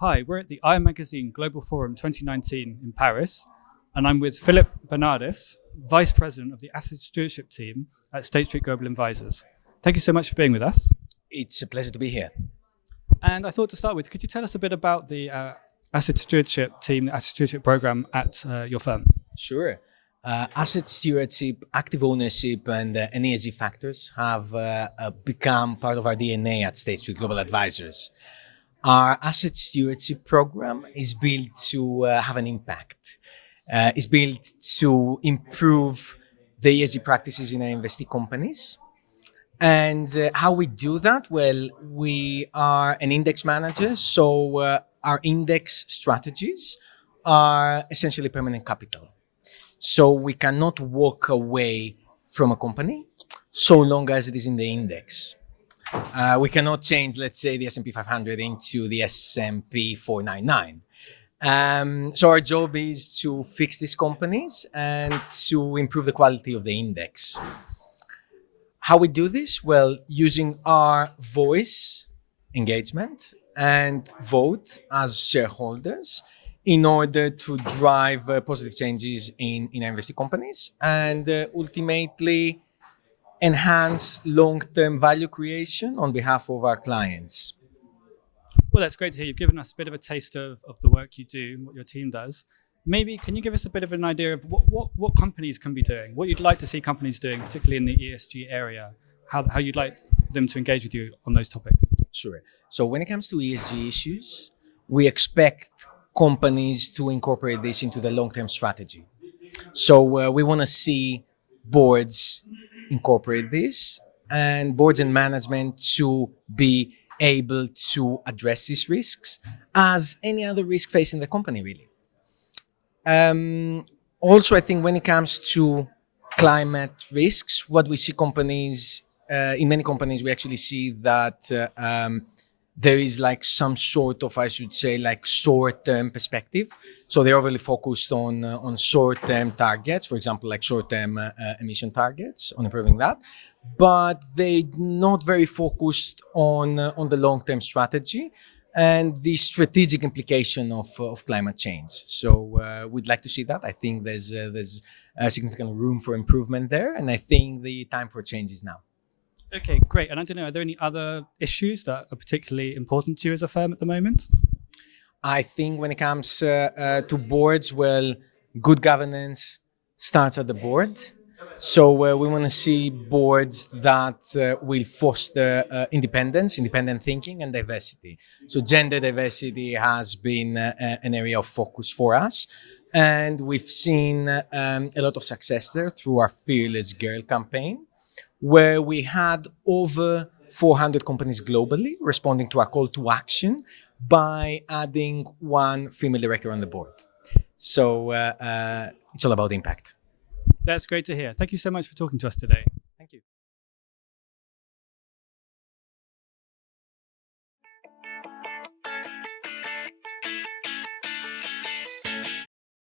Hi, we're at the I Magazine Global Forum 2019 in Paris, and I'm with Philip Vernardis, Vice President of the Asset Stewardship Team at State Street Global Advisors. Thank you so much for being with us. It's a pleasure to be here. And I thought to start with, could you tell us a bit about the Asset Stewardship Team, the Asset Stewardship Program at your firm? Sure. Asset stewardship, active ownership, and ESG factors have become part of our DNA at State Street Global Advisors. Our asset stewardship program is built to have an impact. It's built to improve the ESG practices in our investee companies. And how we do that? Well, we are an index manager, so our index strategies are essentially permanent capital. So we cannot walk away from a company so long as it is in the index. We cannot change, let's say, the S&P 500 into the S&P 499. So our job is to fix these companies and to improve the quality of the index. How we do this? Well, using our voice, engagement, and vote as shareholders in order to drive positive changes in our investee companies and ultimately enhance long-term value creation on behalf of our clients. Well, that's great to hear. You've given us a bit of a taste of the work you do and what your team does. Maybe can you give us a bit of an idea of what companies can be doing, what you'd like to see companies doing, particularly in the ESG area, how you'd like them to engage with you on those topics? Sure. So when it comes to ESG issues, we expect companies to incorporate this into the long-term strategy. So we want to see boards incorporate this and boards and management to be able to address these risks as any other risk facing the company, really. Also, I think when it comes to climate risks, what we see companies, in many companies, we actually see that there is like some sort of, I should say, like short-term perspective. So they're overly focused on short-term targets, for example, like short-term emission targets, on improving that. But they're not very focused on the long-term strategy and the strategic implication of climate change. So we'd like to see that. I think there's a significant room for improvement there, and I think the time for change is now. Okay, great. And I don't know, are there any other issues that are particularly important to you as a firm at the moment? I think when it comes to boards, well, good governance starts at the board. So we want to see boards that will foster independent thinking and diversity. So gender diversity has been an area of focus for us. And we've seen a lot of success there through our Fearless Girl campaign, where we had over 400 companies globally responding to our call to action by adding one female director on the board. So it's all about impact. That's great to hear. Thank you so much for talking to us today.